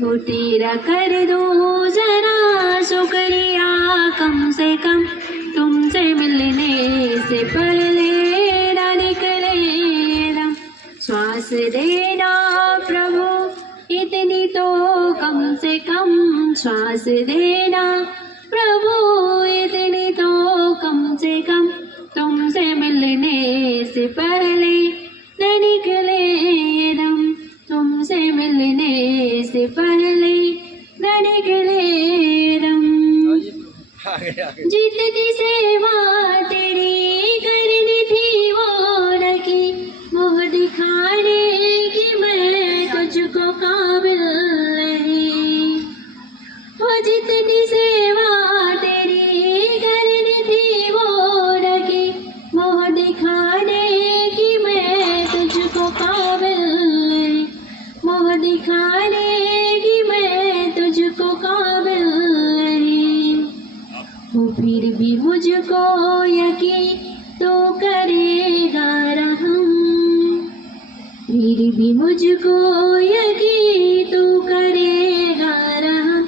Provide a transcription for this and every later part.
वो तेरा कर दो जरा शुक्रिया कम से कम, तुमसे मिलने से पहले ना निकले दम। श्वास देना प्रभु इतनी तो कम से कम, श्वास देना प्रभु इतनी तो कम से कम, तुमसे मिलने से पहले न निकले दम, तुमसे मिलने से पहले न निकले दम। जितनी सेवा तेरी करनी थी वो न की, मुँह दिखाने की मैं तुझको काबिल नहीं। वो जितनी सेवा तेरी करनी थी वो न की, मुँह दिखाने की मैं तुझको काबिल नहीं, मुँह दिखाने की मैं तुझको काबिल नहीं। वो फिर भी मुझको यकीन तो करेगा रहम, फिर भी मुझको यकीन तो करेगा रहम,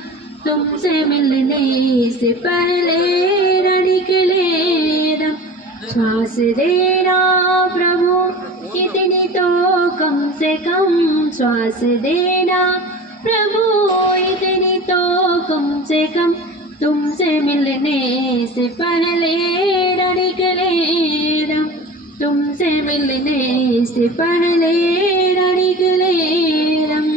तुमसे मिलने से पहले न निकले दम। श्वास देना प्रभु इतनी तो कम से कम, श्वास देना प्रभु इतनी तो कम से कम, तुमसे मिलने से पहले न निकले दम, तुमसे मिलने से पहले न निकले दम।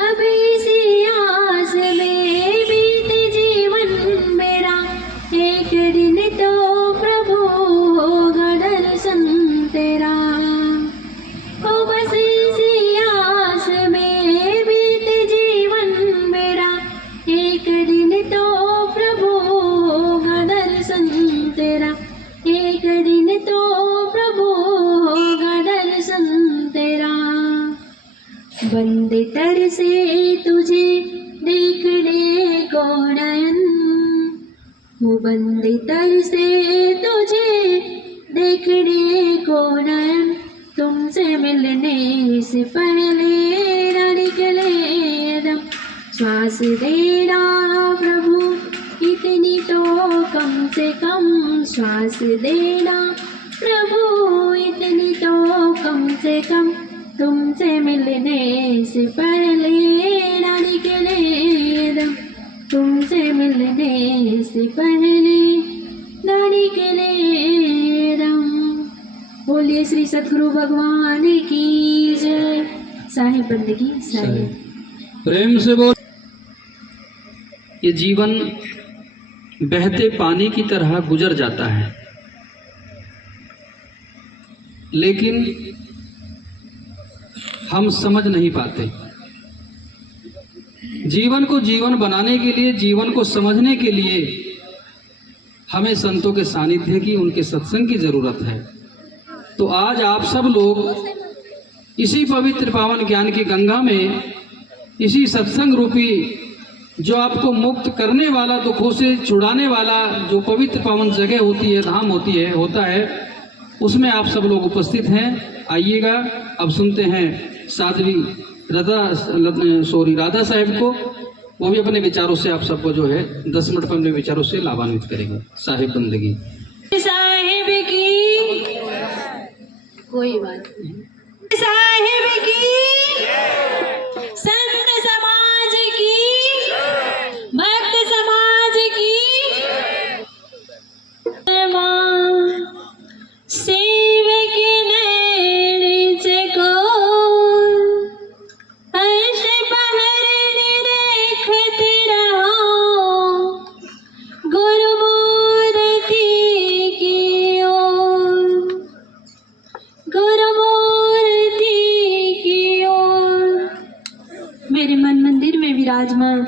अब इसी आस में बीते जीवन मेरा, एक दिन तो प्रभु होगा दर्शन तेरा। ओ बस इसी आस में बीते जीवन मेरा, एक दिन तो प्रभु होगा दर्शन तेरा, एक दिन तो प्रभु होगा दर्शन तेरा। बंदे तर से तुझे देखने को नयन, वो बंदे तर से तुझे देखने को नयन, तुमसे मिलने से पहले न निकले दम। श्वास देना प्रभु इतनी तो कम से कम, श्वास देना प्रभु इतनी तो कम से कम, तुमसे मिलने से पहले न निकले दम, तुमसे मिलने से पहले न निकले दम। बोलिए श्री सद्गुरु भगवान की जय। साहिब बंदगी साहिब। प्रेम से बोल। ये जीवन बहते पानी की तरह गुजर जाता है, लेकिन हम समझ नहीं पाते। जीवन को जीवन बनाने के लिए, जीवन को समझने के लिए हमें संतों के सानिध्य की, उनके सत्संग की जरूरत है। तो आज आप सब लोग इसी पवित्र पावन ज्ञान की गंगा में, इसी सत्संग रूपी जो आपको मुक्त करने वाला, दुखों से छुड़ाने वाला जो पवित्र पावन जगह होती है, धाम होती है, होता है, उसमें आप सब लोग उपस्थित हैं। आइएगा। अब सुनते हैं साध्वी राधा साहेब को। वो भी अपने विचारों से आप सबको जो है 10 मिनट पर अपने विचारों से लाभान्वित करेंगे। साहिब बंदगी साहिब की कोई बात नहीं, साहिब की, संत समाज की, भक्त समाज की, सेवक नैन को हर्ष पहर निरखत रहो, गुरु मूर्ति की ओर, गुरु मूर्ति की ओर। मेरे मन मंदिर में विराजमान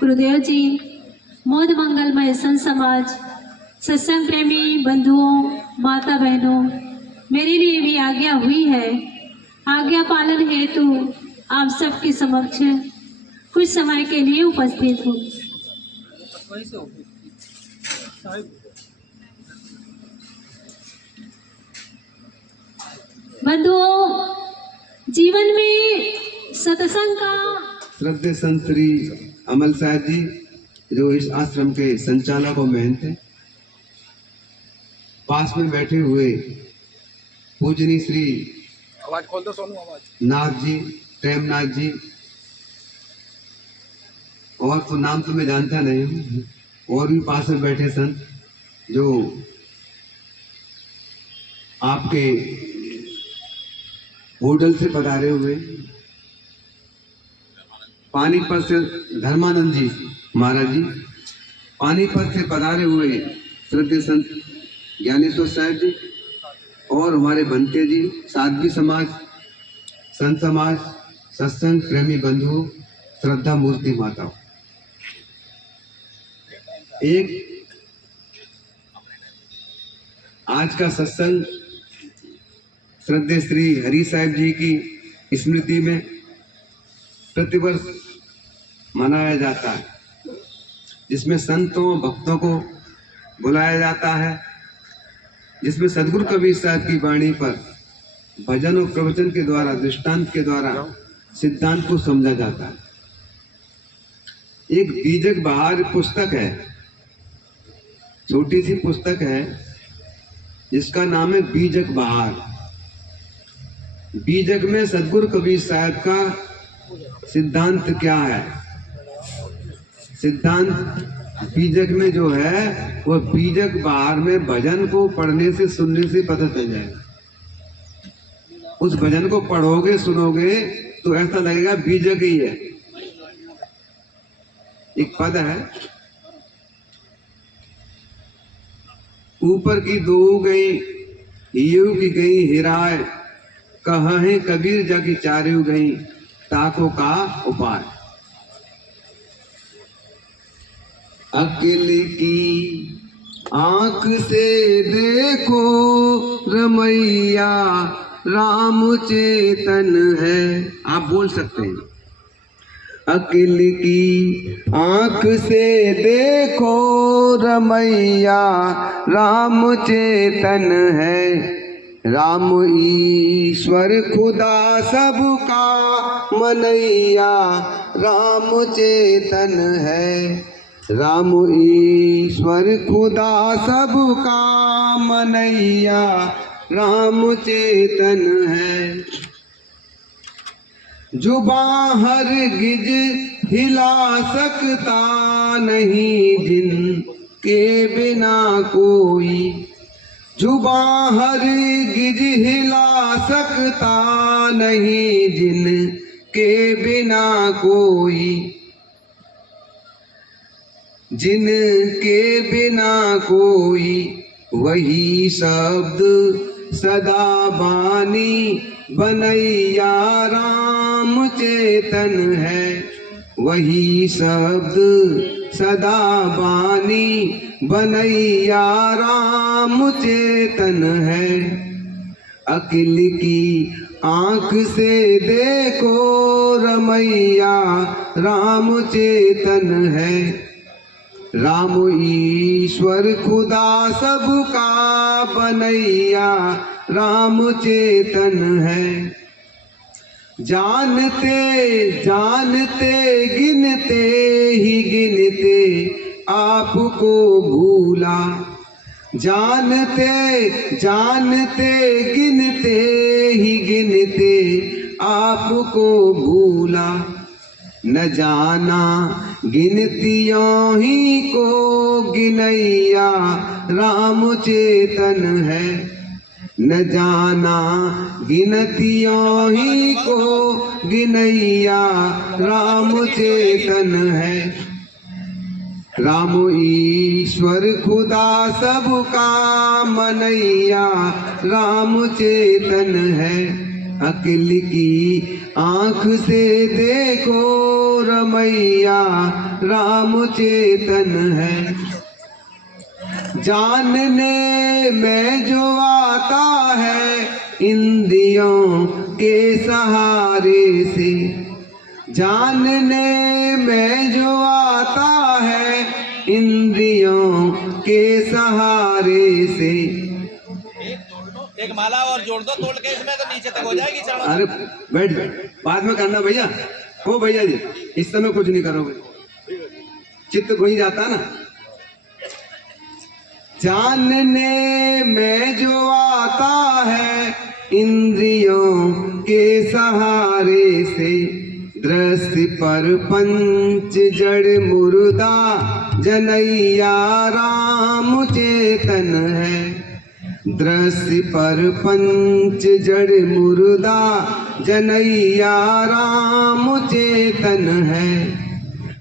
गुरुदेव जी, मोद मंगलमय संत समाज, सत्संग प्रेमी बंधुओं, माता बहनों, मेरे लिए भी आज्ञा हुई है। आज्ञा पालन हेतु आप सबके समक्ष कुछ समय के लिए उपस्थित हूँ। बंधुओं, जीवन में सत्संग का श्रद्धेय संत श्री अमल साहब जी जो इस आश्रम के संचालक और महंत हैं, पास में बैठे हुए पूजनी श्री आवाज खोल दो सोनू, आवाज। नाथ जी, प्रेमनाथ जी, और तो नाम तो मैं जानता नहीं हूँ, और भी पास में बैठे संत जो आपके होटल से पधारे हुए, पानीपत से धर्मानंद जी महाराज जी, पानीपत से पधारे हुए श्रद्धेय संत ज्ञानेश्वर साहब जी, और हमारे बनते जी, साध्वी समाज, संत समाज, सत्संग प्रेमी बंधु, श्रद्धा मूर्ति माताओं। एक आज का सत्संग श्रद्धेय श्री हरि साहब जी की स्मृति में प्रतिवर्ष मनाया जाता है, जिसमें संतों भक्तों को बुलाया जाता है, जिसमें सदगुरु कबीर साहब की वाणी पर भजन और प्रवचन के द्वारा, दृष्टांत के द्वारा सिद्धांत को समझा जाता है। एक बीजक बहार पुस्तक है, छोटी सी पुस्तक है जिसका नाम है बीजक बहार। बीजक में सदगुरु कबीर साहब का सिद्धांत क्या है, सिद्धांत बीजक में जो है वह बीजक बहार में भजन को पढ़ने से, सुनने से पता चल जाएगा। उस भजन को पढ़ोगे, सुनोगे तो ऐसा लगेगा बीजक ही है। एक पद है, ऊपर की दो गई हियू की गई हिराय, कहे कबीर जाकी चारियू गई ताको का उपाय। अकेले की आंख से देखो रमैया, राम चेतन है। आप बोल सकते हैं, अकिल की आंख से देखो रमैया, राम चेतन है। राम ईश्वर खुदा सबका मनैया, राम चेतन है। राम ईश्वर खुदा सबका मनैया, राम चेतन है। जुबां हरगिज हिला सकता नहीं जिनके बिना कोई, जुबां हरगिज हिला सकता नहीं जिनके बिना कोई, जिनके बिना कोई वही शब्द सदा बानी बनैया, राम चेतन है। वही शब्द सदा बानी बनैया, राम चेतन है। अकिल की आंख से देखो रमैया, राम चेतन है। राम ईश्वर खुदा सबका बनैया, राम चेतन है। जानते जानते गिनते ही गिनते आपको भूला, जानते जानते गिनते ही गिनते आपको भूला। न जाना गिनतियों ही को गिनैया, राम चेतन है। न जाना गिनतियों ही को गिनैया, राम चेतन है। राम ईश्वर खुदा सबका मनैया, राम चेतन है। अकिल की आंख से देखो रमैया, राम चेतन है। जानने में जो आता है इंद्रियों के सहारे से, जानने में जो आता है इंद्रियों के सहारे से। एक माला और जोड़ दो तोड़ के, इसमें तो नीचे तक हो जाएगी। अरे बैठ, बाद में करना भैया। हो भैया जी, इस समय कुछ नहीं करोगे, चित्त खो ही जाता ना। जानने में जो आता है इंद्रियों के सहारे से, दृष्टि पर पंच जड़ मुर्दा जनैया राम चेतन है। दृष्टि पर पंच जड़ मुर्दा जनैया राम चेतन है।